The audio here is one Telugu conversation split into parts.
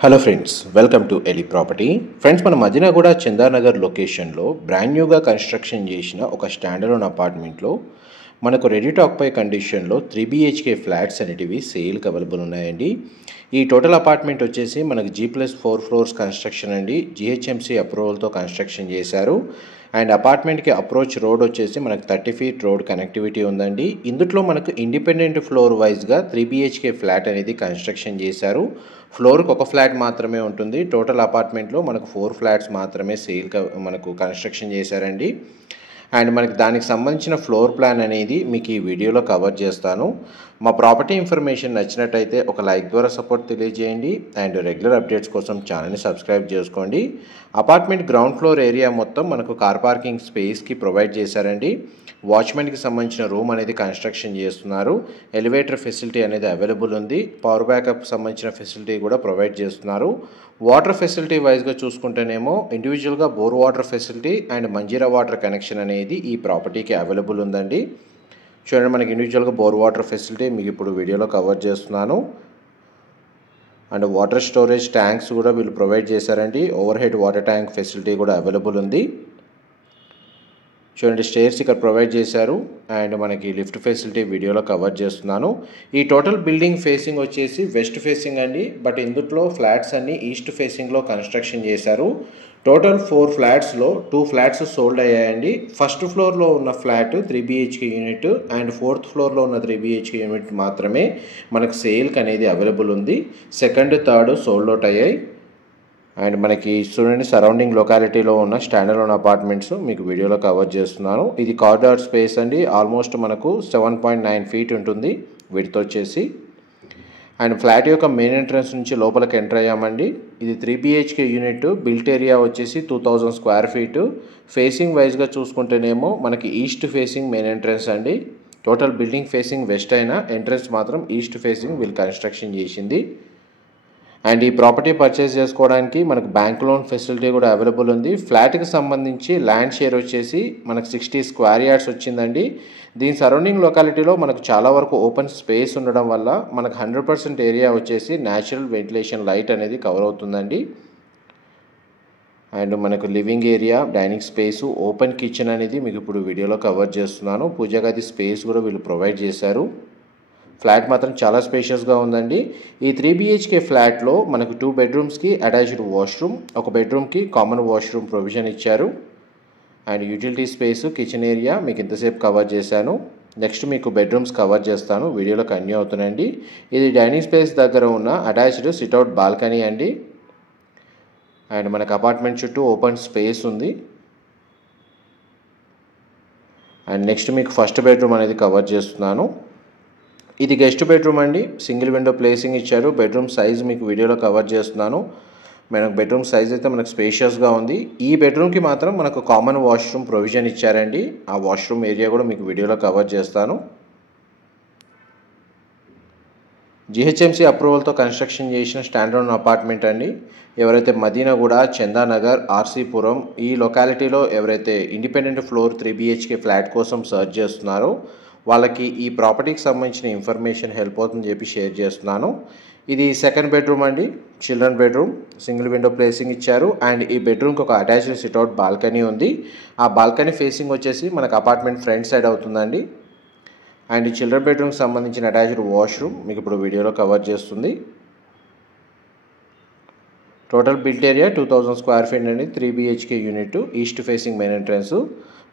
Hello friends, welcome to Eli property. Friends, మన మదీనాగూడ చందానగర్ లొకేషన్లో బ్రాండ్ న్యూగా కన్స్ట్రక్షన్ చేసిన ఒక స్టాండర్డ్ అపార్ట్మెంట్లో మనకు రెడీ టు ఆక్యుపై కండిషన్లో 3 BHK ఫ్లాట్స్ అనేటివి సేల్కి అవైలబుల్ ఉన్నాయండి. ఈ టోటల్ అపార్ట్మెంట్ వచ్చేసి మనకు G+4 ఫ్లోర్స్ కన్స్ట్రక్షన్ అండి. GHMC అప్రూవల్తో కన్స్ట్రక్షన్ చేశారు. అండ్ అపార్ట్మెంట్కి అప్రోచ్ రోడ్ వచ్చేసి మనకు 30 feet రోడ్ కనెక్టివిటీ ఉందండి. ఇందులో మనకు ఇండిపెండెంట్ ఫ్లోర్ వైజ్గా 3 BHK ఫ్లాట్ అనేది కన్స్ట్రక్షన్ చేశారు. ఫ్లోర్కి ఒక ఫ్లాట్ మాత్రమే ఉంటుంది. టోటల్ అపార్ట్మెంట్లో మనకు 4 ఫ్లాట్స్ మాత్రమే మనకు కన్స్ట్రక్షన్ చేశారండి. అండ్ మనకి దానికి సంబంధించిన ఫ్లోర్ ప్లాన్ అనేది మీకు ఈ వీడియోలో కవర్ చేస్తాను. మా ప్రాపర్టీ ఇన్ఫర్మేషన్ నచ్చినట్టయితే ఒక లైక్ ద్వారా సపోర్ట్ తెలియజేయండి. అండ్ రెగ్యులర్ అప్డేట్స్ కోసం ఛానల్ని సబ్స్క్రైబ్ చేసుకోండి. అపార్ట్మెంట్ గ్రౌండ్ ఫ్లోర్ ఏరియా మొత్తం మనకు కార్ పార్కింగ్ స్పేస్కి ప్రొవైడ్ చేశారండి. వాచ్మెన్కి సంబంధించిన రూమ్ అనేది కన్స్ట్రక్షన్ చేస్తున్నారు. ఎలివేటర్ ఫెసిలిటీ అనేది అవైలబుల్ ఉంది. పవర్ బ్యాకప్ సంబంధించిన ఫెసిలిటీ కూడా ప్రొవైడ్ చేస్తున్నారు. వాటర్ ఫెసిలిటీ వైజ్గా చూసుకుంటేనేమో ఇండివిజువల్గా bore water facility and Manjira water connection అనేది ఈ ప్రాపర్టీకి అవైలబుల్ ఉందండి. చూడండి, మనకి ఇండివిజువల్గా బోర్ వాటర్ ఫెసిలిటీ మీకు ఇప్పుడు వీడియోలో కవర్ చేస్తున్నాను. అండ్ వాటర్ స్టోరేజ్ ట్యాంక్స్ కూడా వీళ్ళు ప్రొవైడ్ చేశారండి. Over head water tank facility కూడా అవైలబుల్ ఉంది. చూడండి, స్టేర్స్ ఇక్కడ ప్రొవైడ్ చేశారు. అండ్ మనకి లిఫ్ట్ ఫెసిలిటీ వీడియోలో కవర్ చేస్తున్నాను. ఈ టోటల్ బిల్డింగ్ ఫేసింగ్ వచ్చేసి వెస్ట్ ఫేసింగ్ అండి. బట్ ఇందులో ఫ్లాట్స్ అన్ని ఈస్ట్ ఫేసింగ్లో కన్స్ట్రక్షన్ చేశారు. టోటల్ 4 ఫ్లాట్స్లో 2 ఫ్లాట్స్ సోల్డ్ అయ్యాయండి. ఫస్ట్ ఫ్లోర్లో ఉన్న flat 3 BHK unit and 4th ఫ్లోర్లో ఉన్న 3 BHK యూనిట్ మాత్రమే మనకు సేల్కి అనేది అవైలబుల్ ఉంది. సెకండ్, థర్డ్ సోల్డ్ అవుట్ అయ్యాయి. అండ్ మనకి చూడండి, సరౌండింగ్ లొకాలిటీలో ఉన్న స్టాండర్డ్ అపార్ట్మెంట్స్ మీకు వీడియోలో కవర్ చేస్తున్నాను. ఇది కారిడార్ స్పేస్ అండి. ఆల్మోస్ట్ మనకు 7.9 feet ఉంటుంది విడ్త్ వచ్చేసి. అండ్ ఫ్లాట్ యొక్క మెయిన్ ఎంట్రన్స్ నుంచి లోపలికి ఎంటర్ అయ్యామండి. ఇది 3 BHK యూనిట్. బిల్ట్ ఏరియా వచ్చేసి 2000 square feet. ఫేసింగ్ వైజ్గా చూసుకుంటేనేమో మనకి ఈస్ట్ ఫేసింగ్ మెయిన్ ఎంట్రన్స్ అండి. టోటల్ బిల్డింగ్ ఫేసింగ్ వెస్ట్ అయినా ఎంట్రన్స్ మాత్రం ఈస్ట్ ఫేసింగ్ వీళ్ళు కన్స్ట్రక్షన్ చేసింది. అండ్ ఈ ప్రాపర్టీ పర్చేస్ చేసుకోవడానికి మనకు బ్యాంక్ లోన్ ఫెసిలిటీ కూడా అవైలబుల్ ఉంది. ఫ్లాట్కి సంబంధించి ల్యాండ్ షేర్ వచ్చేసి మనకు 60 square yards వచ్చిందండి. దీని సరౌండింగ్ లొకాలిటీలో మనకు చాలా వరకు ఓపెన్ స్పేస్ ఉండడం వల్ల మనకు 100% ఏరియా వచ్చేసి న్యాచురల్ వెంటిలేషన్ లైట్ అనేది కవర్ అవుతుందండి. అండ్ మనకు living area, dining space, open kitchen అనేది మీకు ఇప్పుడు వీడియోలో కవర్ చేస్తున్నాను. పూజా గది స్పేస్ కూడా వీళ్ళు ప్రొవైడ్ చేశారు. ఫ్లాట్ మాత్రం చాలా స్పేషియస్గా ఉందండి. ఈ 3 BHK ఫ్లాట్లో మనకు 2 bedrooms అటాచ్డ్ వాష్రూమ్, ఒక బెడ్రూమ్కి కామన్ వాష్రూమ్ ప్రొవిజన్ ఇచ్చారు. And utility space, kitchen area మీకు ఇంతసేపు కవర్ చేశాను. నెక్స్ట్ మీకు బెడ్రూమ్స్ కవర్ చేస్తాను, వీడియోలో కంటిన్యూ అవుతున్నాయండి. ఇది డైనింగ్ స్పేస్ దగ్గర ఉన్న అటాచ్డ్ సిట్అవుట్ బాల్కనీ అండి. అండ్ మనకు అపార్ట్మెంట్ చుట్టూ ఓపెన్ స్పేస్ ఉంది. అండ్ నెక్స్ట్ మీకు ఫస్ట్ బెడ్రూమ్ అనేది కవర్ చేస్తున్నాను. ఇది గెస్ట్ బెడ్రూమ్ అండి. సింగిల్ విండో ప్లేసింగ్ ఇచ్చారు. బెడ్రూమ్ సైజ్ మీకు వీడియోలో కవర్ చేస్తున్నాను. మనకు బెడ్రూమ్ సైజ్ అయితే మనకు స్పేషియస్గా ఉంది. ఈ బెడ్రూమ్కి మాత్రం మనకు కామన్ వాష్రూమ్ ప్రొవిజన్ ఇచ్చారండి. ఆ వాష్రూమ్ ఏరియా కూడా మీకు వీడియోలో కవర్ చేస్తాను. GHMC అప్రూవల్తో కన్స్ట్రక్షన్ చేసిన స్టాండర్డ్ అపార్ట్మెంట్ అండి. ఎవరైతే మదీనాగూడ, చందానగర్, ఆర్సీపురం ఈ లొకాలిటీలో ఎవరైతే ఇండిపెండెంట్ ఫ్లోర్ 3 BHK ఫ్లాట్ కోసం సర్చ్ చేస్తున్నారో వాళ్ళకి ఈ ప్రాపర్టీకి సంబంధించిన ఇన్ఫర్మేషన్ హెల్ప్ అవుతుందని చెప్పి షేర్ చేస్తున్నాను. ఇది సెకండ్ బెడ్రూమ్ అండి, children bedroom. Single window placing ఇచ్చారు. అండ్ ఈ బెడ్రూమ్కి ఒక అటాచ్డ్ సిట్అవుట్ బాల్కనీ ఉంది. ఆ బాల్కనీ ఫేసింగ్ వచ్చేసి మనకు అపార్ట్మెంట్ ఫ్రంట్ సైడ్ అవుతుందండి. అండ్ చిల్డ్రన్ బెడ్రూమ్కి సంబంధించిన అటాచ్డ్ వాష్రూమ్ మీకు ఇప్పుడు వీడియోలో కవర్ చేస్తుంది. Total built area 2000 square feet అండి. 3 BHK unit, east facing main entrance.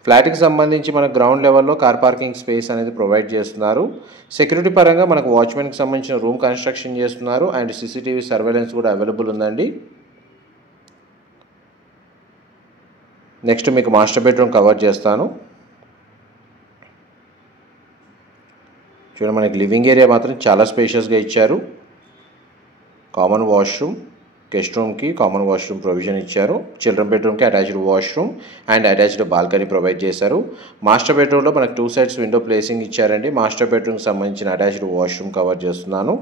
ఫ్లాట్కి సంబంధించి మన గ్రౌండ్ లెవెల్లో కార్ పార్కింగ్ స్పేస్ అనేది ప్రొవైడ్ చేస్తున్నారు. సెక్యూరిటీ పరంగా మనకు వాచ్మెన్కి సంబంధించిన రూమ్ కన్స్ట్రక్షన్ చేస్తున్నారు. అండ్ CCTV సర్వేలెన్స్ కూడా అవైలబుల్ ఉందండి. నెక్స్ట్ మీకు మాస్టర్ బెడ్రూమ్ కవర్ చేస్తాను. చూడండి, మనకి లివింగ్ ఏరియా మాత్రం చాలా స్పేషియస్గా ఇచ్చారు. కామన్ వాష్రూమ్, గెస్ట్ రూమ్కి కామన్ వాష్రూమ్ ప్రొవిజన్ ఇచ్చారు. చిల్డ్రన్ బెడ్రూమ్కి attached washroom and attached balcony provide చేశారు. మాస్టర్ బెడ్రూమ్లో మనకు 2 sides విండో ప్లేసింగ్ ఇచ్చారండి. మాస్టర్ బెడ్రూమ్కి సంబంధించిన అటాచ్డ్ వాష్రూమ్ కవర్ చేస్తున్నాను.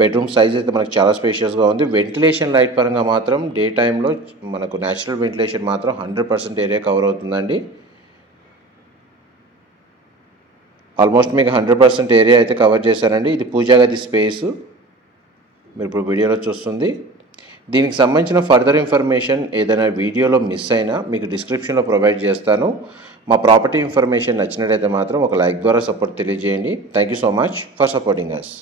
బెడ్రూమ్ సైజ్ అయితే మనకు చాలా స్పేషియస్గా ఉంది. వెంటిలేషన్ లైట్ పరంగా మాత్రం డే టైంలో మనకు న్యాచురల్ వెంటిలేషన్ మాత్రం 100% ఏరియా కవర్ అవుతుందండి. ఆల్మోస్ట్ మీకు 100% ఏరియా అయితే కవర్ చేశారండి. ఇది పూజా గది స్పేస్ మీరు ఇప్పుడు వీడియోలో చూస్తుంది. దీనికి సంబంధించిన ఫర్దర్ ఇన్ఫర్మేషన్ ఏదైనా వీడియోలో మిస్ అయినా మీకు డిస్క్రిప్షన్లో ప్రొవైడ్ చేస్తాను. మా ప్రాపర్టీ ఇన్ఫర్మేషన్ నచ్చినట్లయితే మాత్రం ఒక లైక్ ద్వారా సపోర్ట్ తెలియజేయండి. Thank you so much for supporting us.